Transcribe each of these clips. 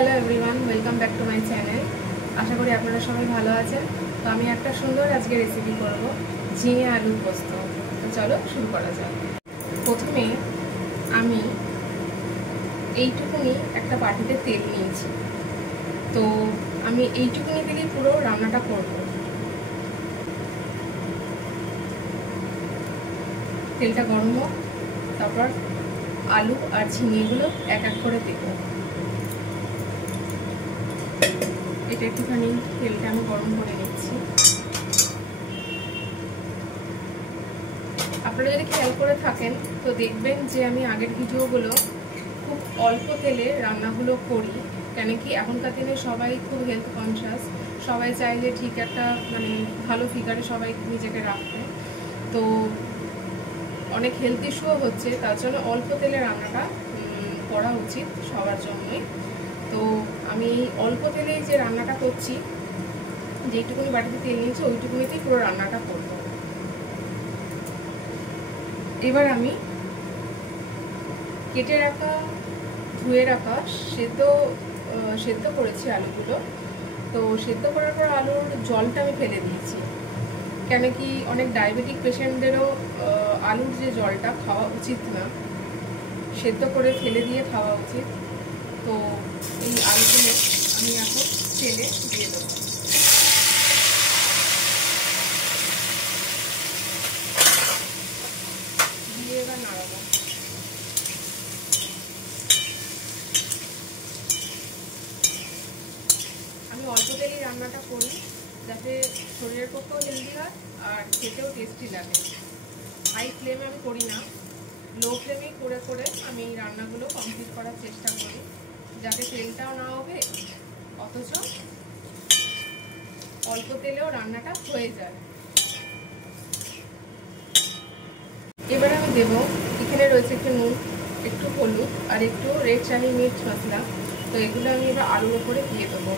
Hello everyone, welcome back to my channel. আশা করি আপনারা সবাই ভালো আছেন। তো আমি একটা সুন্দর আজকে রেসিপি করব, ঝিঙে আলুর পোস্ত। তো চলো শুরু করা যাক। প্রথমে আমি এইটুকুনি একটা বাটিতে তেল নিয়েছি। তো আমি এইটুকুনি দিলেই পুরো রান্নাটা করব। তেলটা গরম হোক, তারপর আলু আর ঝিঙেগুলো এক এক করে দেব। এটা একটুখানি তেলটা আমি গরম করে নিচ্ছি। আপনারা যদি খেয়াল করে থাকেন তো দেখবেন যে আমি আগের ভিডিওগুলো খুব অল্প তেলে রান্নাগুলো করি, কেন কি এখনকার দিনে সবাই খুব হেলথ কনসিয়াস, সবাই চাইলে ঠিক একটা ভালো ফিগারে সবাই নিজেকে রাখতে। তো অনেক হেলথ ইস্যুও হচ্ছে, তার জন্য অল্প তেলে রান্নাটা করা উচিত সবার জন্যই। তো আমি অল্প তেলে যে রান্নাটা করছি, যেইটুকুনি বাটিতে তেল নিয়েছি ওইটুকুনিতেই পুরো রান্নাটা করবো। এবার আমি কেটে রাখা, ধুয়ে রাখা, সেদ্ধ করেছি আলুগুলো। তো সেদ্ধ করার পর আলুর জলটা আমি ফেলে দিয়েছি, কেন কি অনেক ডায়াবেটিক পেশেন্টদেরও আলুর যে জলটা খাওয়া উচিত না, সেদ্ধ করে ফেলে দিয়ে খাওয়া উচিত। তো এই আলুগুলো আমি এখন তেলে দিয়ে দেবো। দিয়ে এবার নাড়াবো। আমি অল্প তেলেই রান্নাটা করি, যাতে শরীরের পক্ষেও হেলদি হয় আর খেতেও টেস্টি লাগে। হাই ফ্লেমে আমি করি না, লো ফ্লেমেই করে করে আমি এই রান্নাগুলো কমপ্লিট করার চেষ্টা করি, যাতে তেলটাও না হবে অথচ অল্প তেলেও রান্নাটা হয়ে যায়। এবার আমি দেবো, এখানে রয়েছে একটু নুন, একটু হলুদ আর একটু রেড চাহি মির্চ মশলা। তো এগুলো আমি এবার আলুর উপরে দিয়ে দেবো।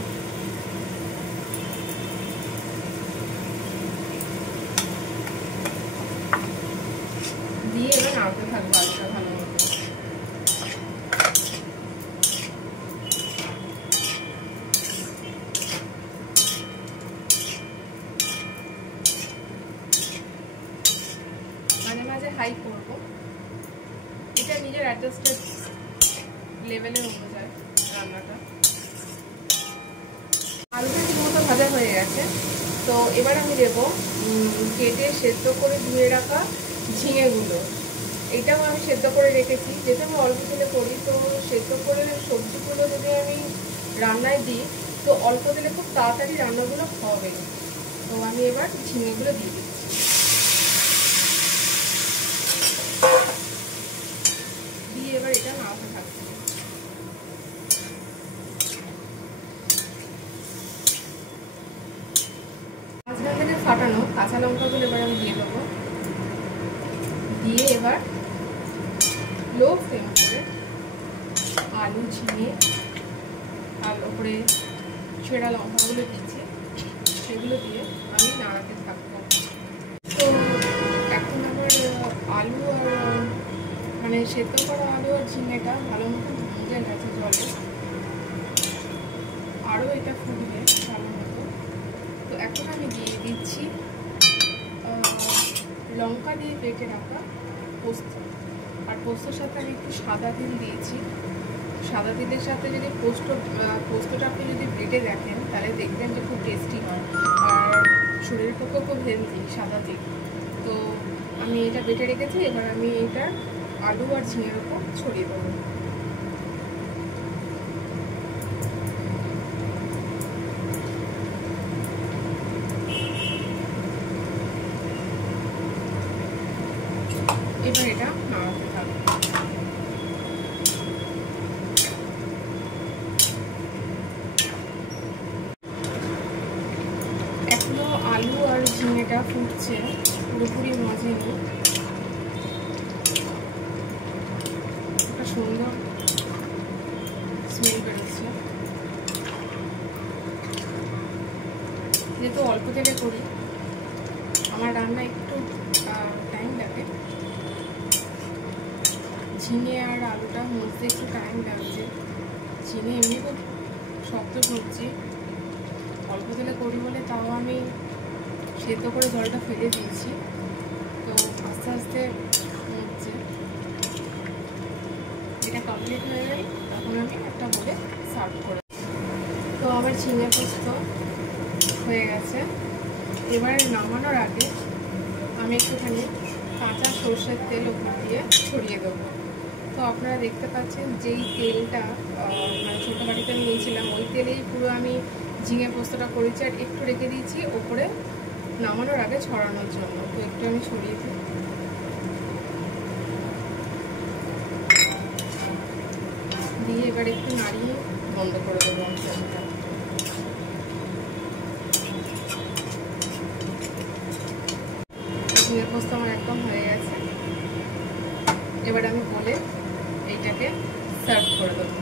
দিয়ে এবার নাড়তে থাকবো আলুটা ভালো মতো। মাঝে মাঝে হাই করবো, এটা নিজের অ্যাডজাস্টেড লেভেলের অনুযায়ী রান্নাটা। আলুটা ঠিকমতো ভাজা হয়ে গেছে। তো এবার আমি দেবো কেটে সেদ্ধ করে ধুয়ে রাখা ঝিঙেগুলো। এইটাও আমি সেদ্ধ করে রেখেছি, যেহেতু আমি অল্প তেলে করি। তো সেদ্ধ করে সবজিগুলো যদি আমি রান্নায় দিই তো অল্প তেলে খুব তাড়াতাড়ি রান্নাগুলো হবে। তো আমি এবার ঝিঙেগুলো দিয়ে দিচ্ছি। দিয়ে এবার এটা নাড়াতে থাকছে। মাঝখান থেকে ফাটানো কাঁচা লঙ্কাগুলো এবার আমি দিয়ে দেবো। দিয়ে এবার লো ফ্লেম করে আলু, ঝিঙে আর ওপরে ছেঁড়া লঙ্কাগুলো দিচ্ছি, সেগুলো দিয়ে আমি নাড়াতে থাকবো। তো এখন আমার আলু আর সেদ্ধ করা আলু আর ঝিঙেটা ভালো মতো ভিজে গেছে জলে, আরও এটা ফুটবে ভালো মতো। তো এখন আমি দিয়ে দিচ্ছি লঙ্কা দিয়ে বেটে রাখা পোস্ত। আর পোস্তর সাথে আমি একটু সাদা তিল দিয়েছি। সাদা তিলের সাথে যদি পোস্তটা আপনি যদি বেটে দেখেন তাহলে দেখবেন যে খুব টেস্টি হয় আর শরীরের পক্ষেও খুব হেলদি সাদা তিল। তো আমি এটা বেটে রেখেছি, এবার আমি এটা আলু আর ঝিঙের উপর ছড়িয়ে দেবো। এবার এটা নাড়াতে থাকবো। এখনো আলু আর ঝিঙেটা ফুটছে, পুরোপুরি মজেনি। একটা সুন্দর স্মেল বেরোচ্ছে। যেহেতু অল্প তেলে করি, আমার রান্না একটু টাইম লাগে। ঝিঙে আর আলুটা মধ্যে একটু টাইম লাগছে। ঝিঙে এমনি খুব শক্ত সবজি, অল্প তেলে করি বলে তাও আমি সেদ্ধ করে জলটা ফেলে দিয়েছি। তো আস্তে আস্তে হচ্ছে, এটা কমপ্লিট হয়ে গেলে তখন আমি একটা বলে সার্ভ করে। তো আমার ঝিঙে পোস্ত হয়ে গেছে। এবার নামানোর আগে আমি একটুখানি কাঁচা সর্ষের তেল ওপর দিয়ে ছড়িয়ে দেবো। তো আপনারা দেখতে পাচ্ছেন যেই তেলটা মানে ছোটো বাটিতে আমি নিয়েছিলাম, ওই তেলেই পুরো আমি ঝিঙে পোস্তটা করেছি, আর একটু রেখে দিয়েছি ওপরে নামানোর আগে ছড়ানোর জন্য। তো একটু আমি ছড়িয়ে দিই, দিয়ে এবার একটু নাড়িয়ে বন্ধ করে দেবো আমি তেলটা। ঝিঙে পোস্ত আমার একদম হয়ে গেছে। এবার আমি বলে এইটাকে সার্ভ করে দেবো।